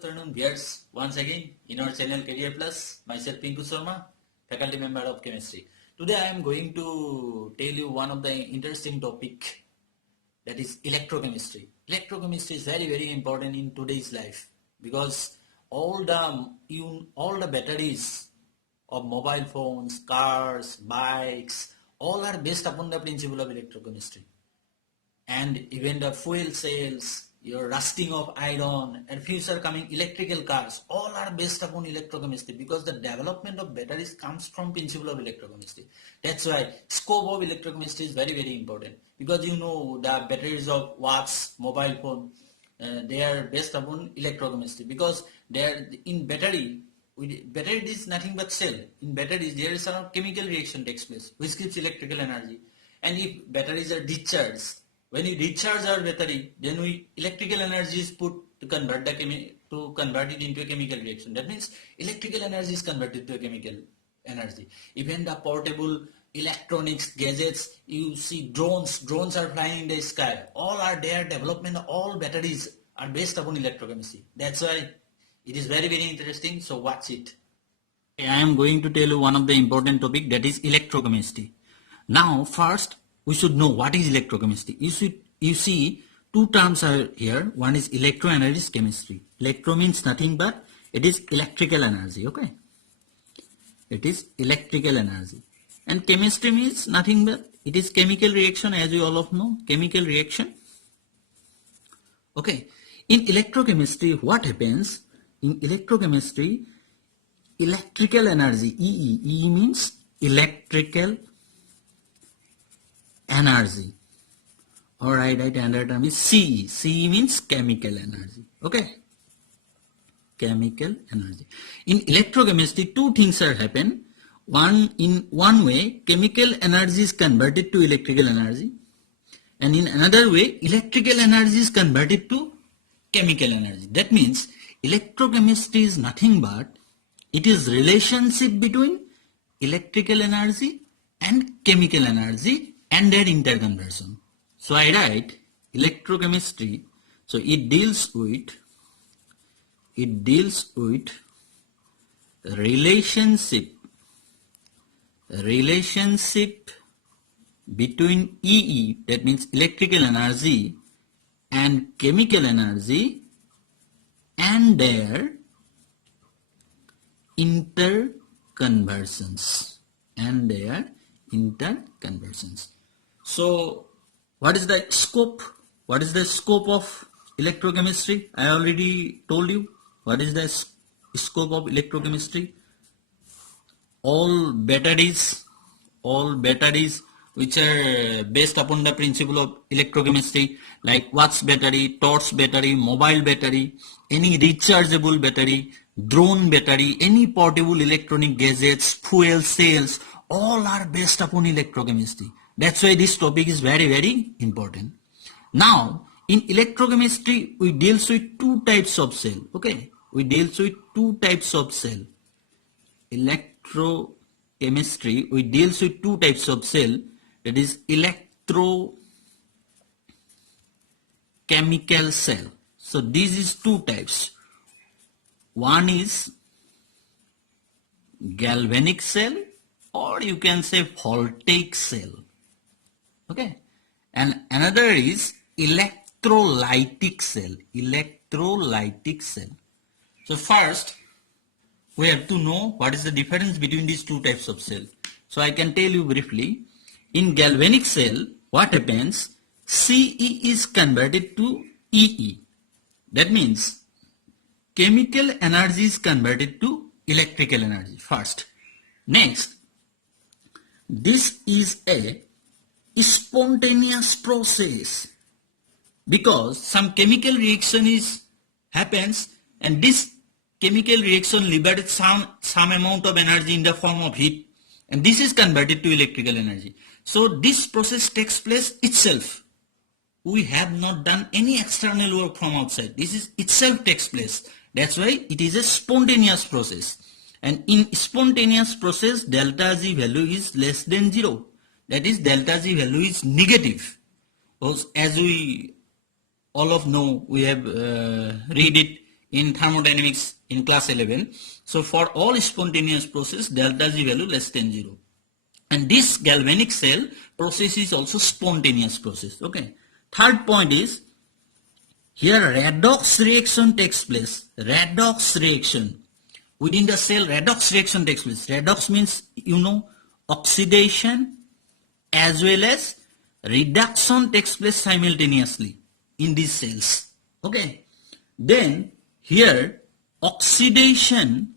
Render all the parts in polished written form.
afternoon, viewers. Once again in our channel Career Plus, myself Pinku Sharma, faculty member of chemistry. Today I am going to tell you one of the interesting topic, that is electrochemistry. Electrochemistry is very important in today's life because all the batteries of mobile phones, cars, bikes, all are based upon the principle of electrochemistry. And even the fuel cells, your rusting of iron, and future coming electrical cars, all are based upon electrochemistry because the development of batteries comes from principle of electrochemistry. That's why scope of electrochemistry is very important, because you know the batteries of watch, mobile phone, they are based upon electrochemistry, because they are in battery. Battery is nothing but cell. In batteries there is a chemical reaction takes place which gives electrical energy, and if batteries are discharged, when you recharge our battery, then electrical energy is put to convert it into a chemical reaction. That means electrical energy is converted to a chemical energy. Even the portable electronics gadgets, you see drones are flying in the sky. All are their development, all batteries are based upon electrochemistry. That's why it is very interesting. So watch it. I am going to tell you one of the important topic, that is electrochemistry. Now first, we should know what is electrochemistry. You see two terms are here. One is electro and another is chemistry. Electro means nothing but it is electrical energy. Okay, it is electrical energy. And chemistry means nothing but it is chemical reaction, as you all of know, chemical reaction. Okay, in electrochemistry what happens? In electrochemistry, electrical energy, E means electrical energy. Alright, another term is CE. CE means chemical energy. Okay, chemical energy. In electrochemistry, two things are happen. In one way, chemical energy is converted to electrical energy, and in another way, electrical energy is converted to chemical energy. That means electrochemistry is nothing but it is relationship between electrical energy and chemical energy and their interconversion. So I write electrochemistry. So it deals with relationship between EE, that means electrical energy, and chemical energy and their interconversions. So what is the scope? What is the scope of electrochemistry? I already told you what is the scope of electrochemistry. All batteries which are based upon the principle of electrochemistry, like watch battery, torch battery, mobile battery, any rechargeable battery, drone battery, any portable electronic gadgets, fuel cells, all are based upon electrochemistry. That's why this topic is very important. Now, in electrochemistry, we deals with two types of cell. Okay, we deals with two types of cell. Electrochemistry, we deals with two types of cell, that is electrochemical cell. So this is two types. One is galvanic cell, or you can say voltaic cell. Okay, and another is electrolytic cell. So first we have to know what is the difference between these two types of cell. So I can tell you briefly. In galvanic cell, what happens? CE is converted to EE. That means chemical energy is converted to electrical energy first. Next, this is a spontaneous process because some chemical reaction happens, and this chemical reaction liberates some amount of energy in the form of heat, and this is converted to electrical energy. So this process takes place itself. We have not done any external work from outside. This is itself takes place. That's why it is a spontaneous process. And in spontaneous process, delta G value is less than 0. That is, delta G value is negative. Because as we all of know, we have read it in thermodynamics in class 11. So for all spontaneous process, delta G value less than 0. And this galvanic cell process is also spontaneous process. Okay. Third point is, here redox reaction takes place. Redox reaction. Within the cell, redox reaction takes place. Redox means, oxidation as well as reduction takes place simultaneously in these cells. Okay. Then here oxidation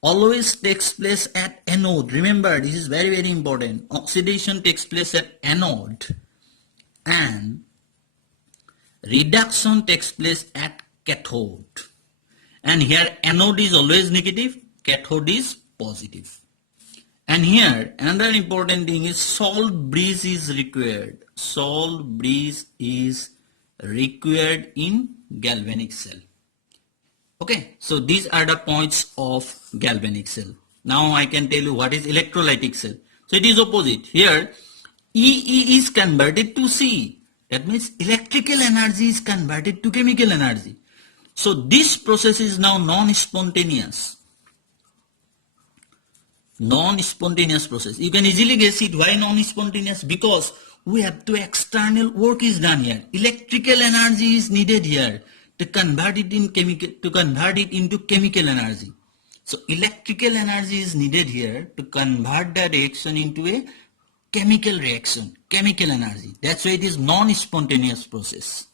always takes place at anode. Remember, this is very, very important. Oxidation takes place at anode and reduction takes place at cathode. And here anode is always negative, cathode is positive. And here another important thing is salt bridge is required. Salt bridge is required in galvanic cell. Okay, so these are the points of galvanic cell. Now I can tell you what is electrolytic cell. So it is opposite. Here E is converted to C. That means electrical energy is converted to chemical energy. So this process is now non-spontaneous. Non-spontaneous process. You can easily guess it. Why non-spontaneous? Because we have to external work is done here. Electrical energy is needed here to convert it into chemical energy. So electrical energy is needed here to convert the reaction into a chemical reaction, chemical energy. That's why it is non-spontaneous process.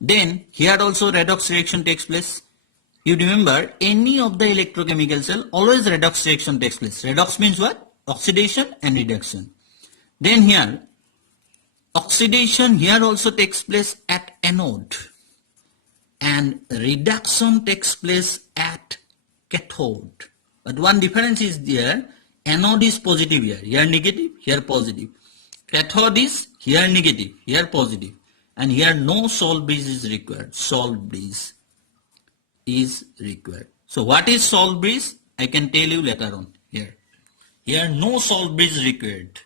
Then here also redox reaction takes place. You remember, any of the electrochemical cell, always redox reaction takes place. Redox means what? Oxidation and reduction. Then here, oxidation here also takes place at anode. And reduction takes place at cathode. But one difference is there, anode is positive here. Here negative, here positive. Cathode is here negative, here positive. And here no salt bridge is required. Salt bridge is required. So what is salt bridge? I can tell you later on here. Here no salt bridge is required.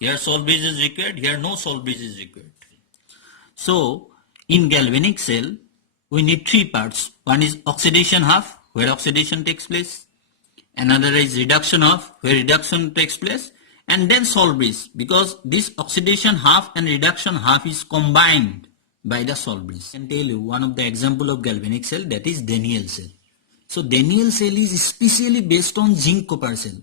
Here salt bridge is required. Here no salt bridge is required. So in galvanic cell, we need three parts. One is oxidation half, where oxidation takes place. Another is reduction half, where reduction takes place. And then salt bridge, because this oxidation half and reduction half is combined by the salt bridge. I can tell you one of the example of galvanic cell, that is Daniell cell. So Daniell cell is especially based on zinc copper cell.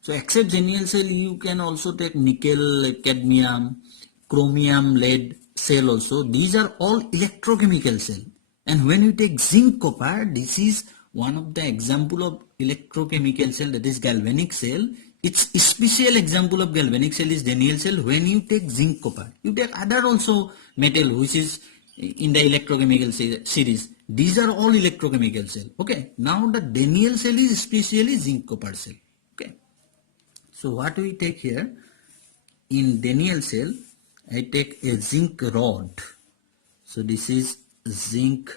So except Daniell cell, you can also take nickel, cadmium, chromium, lead cell also. These are all electrochemical cell. And when you take zinc copper, this is one of the example of electrochemical cell, that is galvanic cell. Its special example of galvanic cell is Daniell cell. When you take zinc copper, you take other also metal which is in the electrochemical series. These are all electrochemical cell. Okay. Now the Daniell cell is especially zinc copper cell. Okay. So what we take here, in Daniell cell, I take a zinc rod. So this is zinc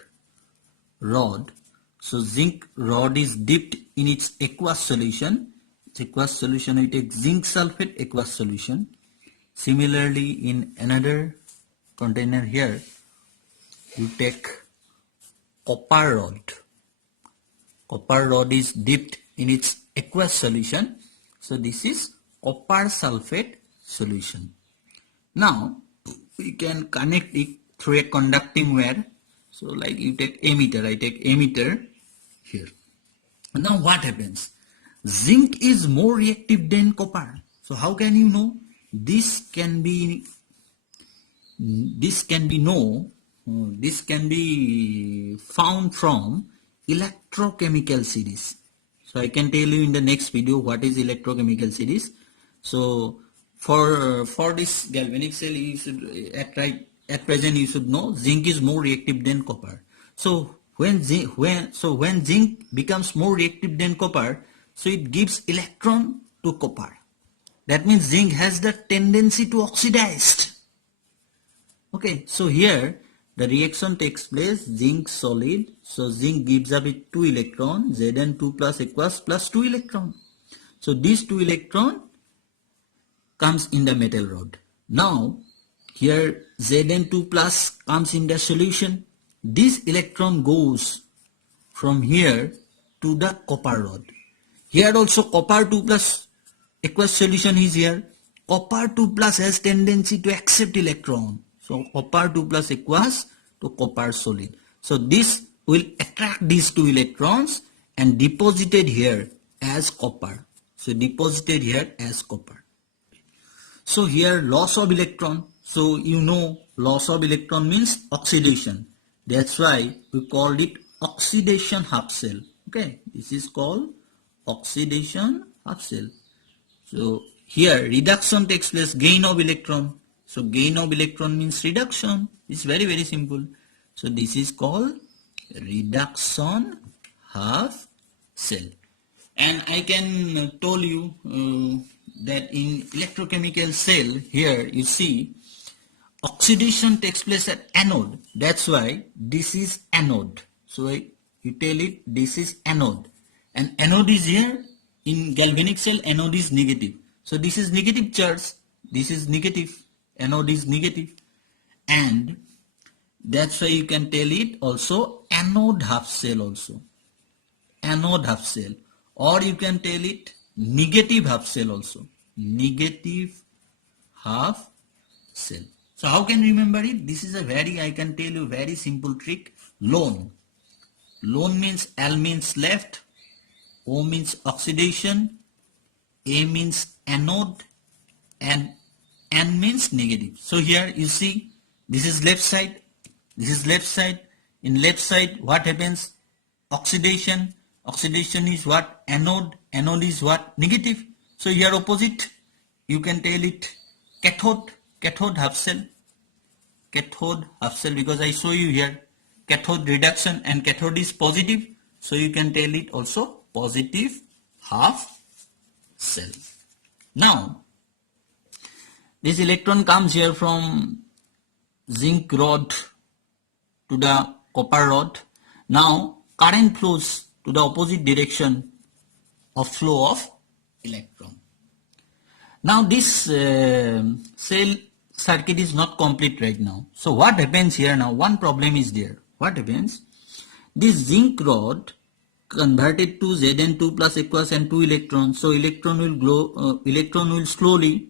rod. So zinc rod is dipped in its aqueous solution. Aqueous solution, we take zinc sulfate aqueous solution. Similarly, in another container here, you take copper rod. Copper rod is dipped in its aqueous solution. So this is copper sulfate solution. Now we can connect it through a conducting wire. So like you take ammeter, I take ammeter here. Now what happens? Zinc is more reactive than copper. So how can you know? This can be found from electrochemical series. So I can tell you in the next video what is electrochemical series. So for this galvanic cell, you should at present you should know zinc is more reactive than copper. So when zinc becomes more reactive than copper, so it gives electron to copper. That means zinc has the tendency to oxidize. Okay, so here the reaction takes place, zinc solid. So zinc gives up its 2 electron, Zn2 plus aqueous plus 2 electron. So these 2 electron comes in the metal rod. Now here Zn2 plus comes in the solution. this electron goes from here to the copper rod. Here also copper 2 plus aqueous solution is here. Copper 2 plus has tendency to accept electron. So copper 2 plus aqueous to copper solid. So this will attract these two electrons and deposited here as copper. So deposited here as copper. So here loss of electron. So you know loss of electron means oxidation. That's why we called it oxidation half cell. Okay, this is called oxidation half cell. So here reduction takes place, gain of electron. So gain of electron means reduction. It's very, very simple. So this is called reduction half cell. And I can tell you that in electrochemical cell, here you see oxidation takes place at anode. That's why this is anode. So you tell it this is anode. And anode is here. In galvanic cell, anode is negative. So this is negative charge. This is negative. Anode is negative. And that's why you can tell it also anode half cell also. Anode half cell. Or you can tell it negative half cell also. Negative half cell. So how can you remember it? This is a very, I can tell you very simple trick. Lone. Lone means L means left. O means oxidation, A means anode, and N means negative. So here you see this is left side, this is left side. In left side what happens? Oxidation. Oxidation is what? Anode. Anode is what? Negative. So here opposite you can tell it cathode. Cathode half cell. Cathode half cell, because I show you here cathode reduction and cathode is positive. So you can tell it also positive half cell. Now this electron comes here from zinc rod to the copper rod. Now current flows to the opposite direction of flow of electron. Now this cell circuit is not complete right now. So what happens here now? One problem is there. What happens? This zinc rod converted to Zn2 plus aqueous and 2 electrons. So electron will slowly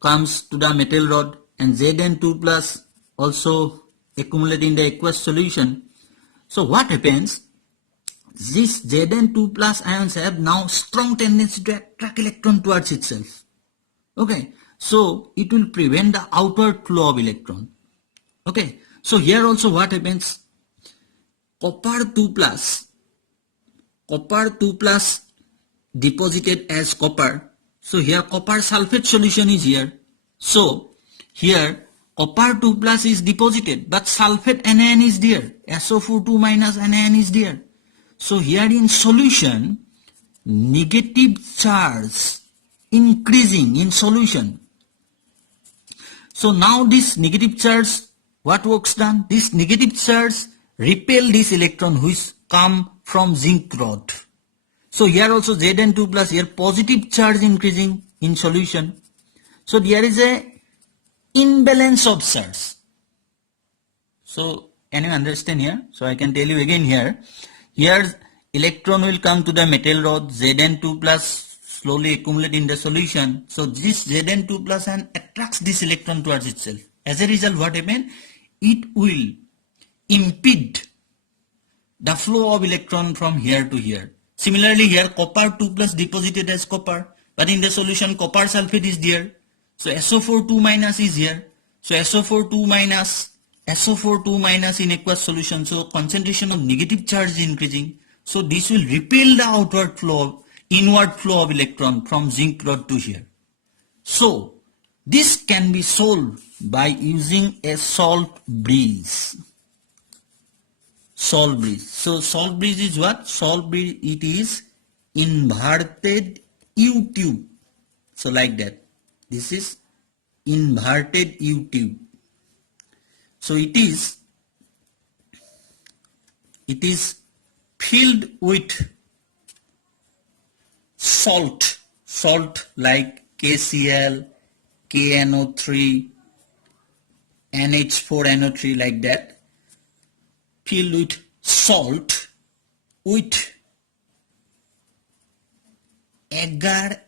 comes to the metal rod, and Zn2 plus also accumulate in the aqueous solution. So what happens? This Zn2 plus ions have now strong tendency to attract electron towards itself. Okay, so it will prevent the outward flow of electron. Okay, so here also what happens? Copper 2 plus deposited as copper. So here copper sulfate solution is here. So here copper 2 plus is deposited, but sulfate anion is there. SO4 2 minus anion is there. So here in solution, negative charge increasing in solution. So now this negative charge, what works done? This negative charge repel this electron which come from zinc rod. So here also Zn2 plus, here positive charge increasing in solution. So there is a imbalance of charge. So can you understand here? So I can tell you again here. Here electron will come to the metal rod, Zn2 plus slowly accumulate in the solution. So this Zn2 plus and attracts this electron towards itself. As a result, what happens? It will impede the flow of electron from here to here. Similarly, here copper 2 plus deposited as copper, but in the solution copper sulfate is there. So SO4 2 minus is here. So SO4 2 minus in aqueous solution. So concentration of negative charge is increasing. So this will repel the outward flow, inward flow of electron from zinc rod to here. So this can be solved by using a salt bridge. Salt bridge. So salt bridge is what? Salt bridge, it is inverted U-tube. So like that. This is inverted U-tube. So it is filled with salt like KCl, KNO3, NH4NO3 like that. filled with salt with agar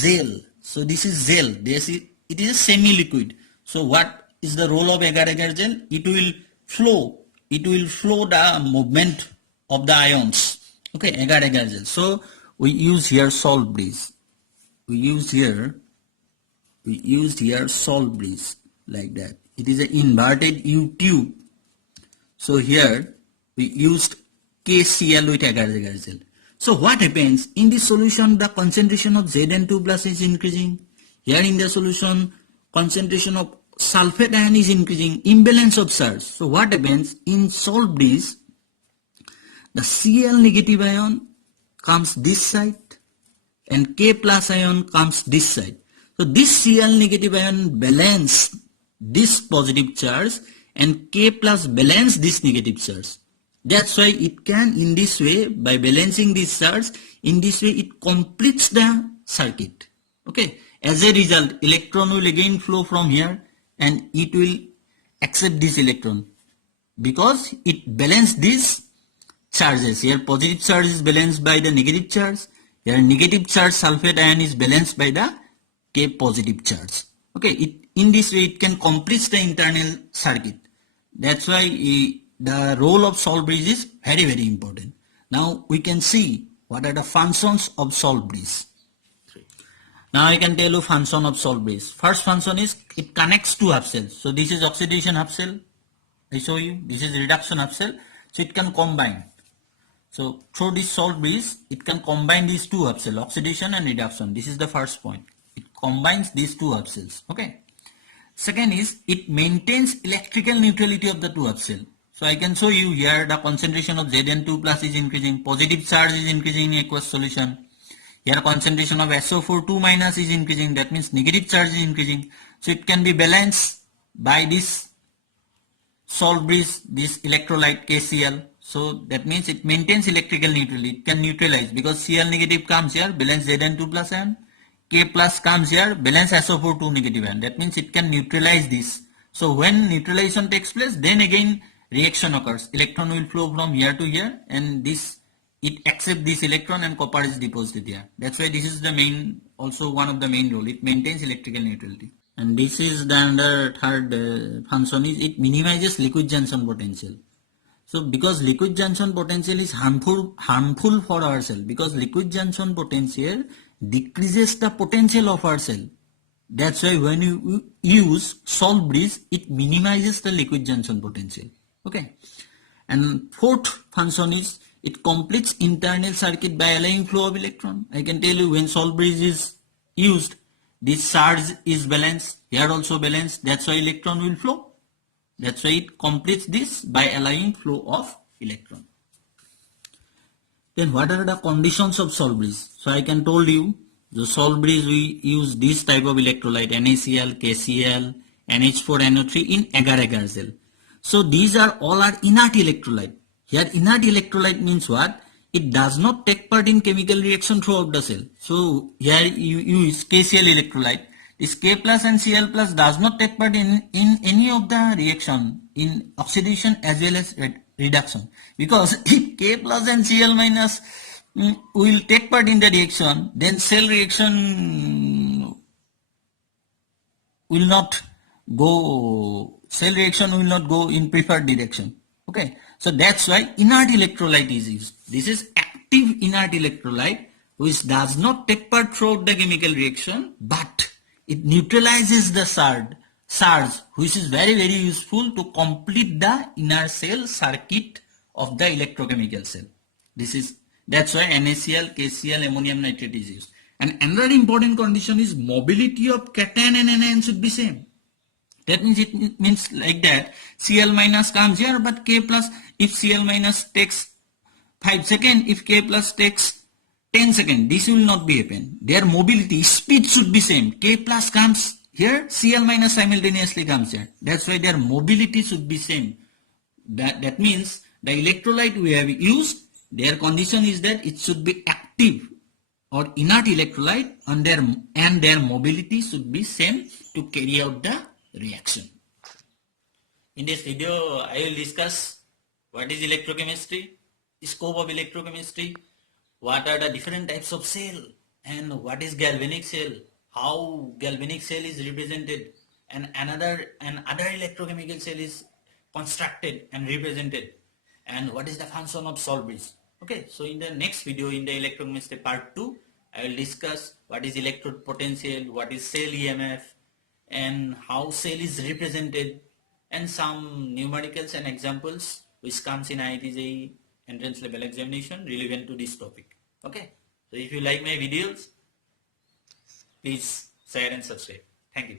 gel. So this is gel. It is a semi-liquid. So what is the role of agar gel? It will flow. It will flow the movement of the ions. Okay, agar gel. So we use here salt bridge. We use here salt bridge like that. It is an inverted U tube. So here we used KCl with agar gel. So what happens in this solution? The concentration of Zn2 plus is increasing. Here in the solution, concentration of sulfate ion is increasing. Imbalance of charge. So what happens in salt bridge? The Cl negative ion comes this side and K plus ion comes this side. So this Cl negative ion balance this positive charge and K plus balance this negative charge. That's why it can, in this way, by balancing this charge, in this way it completes the circuit. Okay. As a result, electron will again flow from here and it will accept this electron because it balanced these charges. Here positive charge is balanced by the negative charge. Here negative charge sulfate ion is balanced by the K positive charge. Okay. In this way it can complete the internal circuit. That's why the role of salt bridge is very, very important. Now we can see what are the functions of salt bridge. Now I can tell you function of salt bridge. First function is it connects two half cells. So this is oxidation half cell. I show you. This is reduction half cell. So it can combine. So through this salt bridge, it can combine these two half cells, oxidation and reduction. This is the first point. It combines these two half cells. Okay. Second is it maintains electrical neutrality of the two half cells. So I can show you here the concentration of Zn2 plus is increasing, positive charge is increasing in aqueous solution. Here concentration of SO4 2 minus is increasing, that means negative charge is increasing. So it can be balanced by this salt bridge, this electrolyte KCl. So that means it maintains electrical neutrality. It can neutralize because Cl negative comes here, balance Zn2 plus ion. K plus comes here, balance SO4 2 negative ion. That means it can neutralize this. So when neutralization takes place, then again reaction occurs. Electron will flow from here to here and it accepts this electron and copper is deposited here. That's why this is the main, also one of the main role. It maintains electrical neutrality. And this is the third function is it minimizes liquid junction potential. So because liquid junction potential is harmful for our cell, because liquid junction potential decreases the potential of our cell. That's why when you use salt bridge, it minimizes the liquid junction potential. Okay. And fourth function is it completes internal circuit by allowing flow of electron. I can tell you when salt bridge is used, this charge is balanced, here also balanced. That's why electron will flow. That's why it completes this by allowing flow of electron. Then what are the conditions of salt bridge? So I can told you the salt bridge we use this type of electrolyte NaCl, KCl, NH4NO3 in agar gel. So these are all inert electrolyte. Here inert electrolyte means what? It does not take part in chemical reaction throughout the cell. So here you use KCl electrolyte. This K plus and Cl plus does not take part in any of the reaction in oxidation as well as reduction. Because if K plus and Cl minus will take part in the reaction, then cell reaction will not go in preferred direction. Okay, so that's why inert electrolyte is used. This is active inert electrolyte which does not take part throughout the chemical reaction, but it neutralizes the charge, which is very, very useful to complete the inner cell circuit of the electrochemical cell. That's why NaCl, KCl, ammonium nitrate is used. And another important condition is mobility of cation and anion should be same. That means it means like that Cl minus comes here, but K plus, if Cl minus takes 5 seconds, if K plus takes 10 seconds, this will not be happen. Their mobility, speed should be same. K plus comes here, Cl minus simultaneously comes here. That's why their mobility should be same. That means the electrolyte we have used, their condition is that it should be active or inert electrolyte and their mobility should be same to carry out the reaction. In this video, I will discuss what is electrochemistry, scope of electrochemistry, what are the different types of cell, and what is galvanic cell, how galvanic cell is represented, and other electrochemical cell is constructed and represented, and what is the function of salt bridge. Okay, so in the next video, in the electrochemistry part 2, I will discuss what is electrode potential, what is cell EMF, and how cell is represented, and some numericals and examples which comes in IIT entrance level examination relevant to this topic. Okay, so if you like my videos, please share and subscribe. Thank you.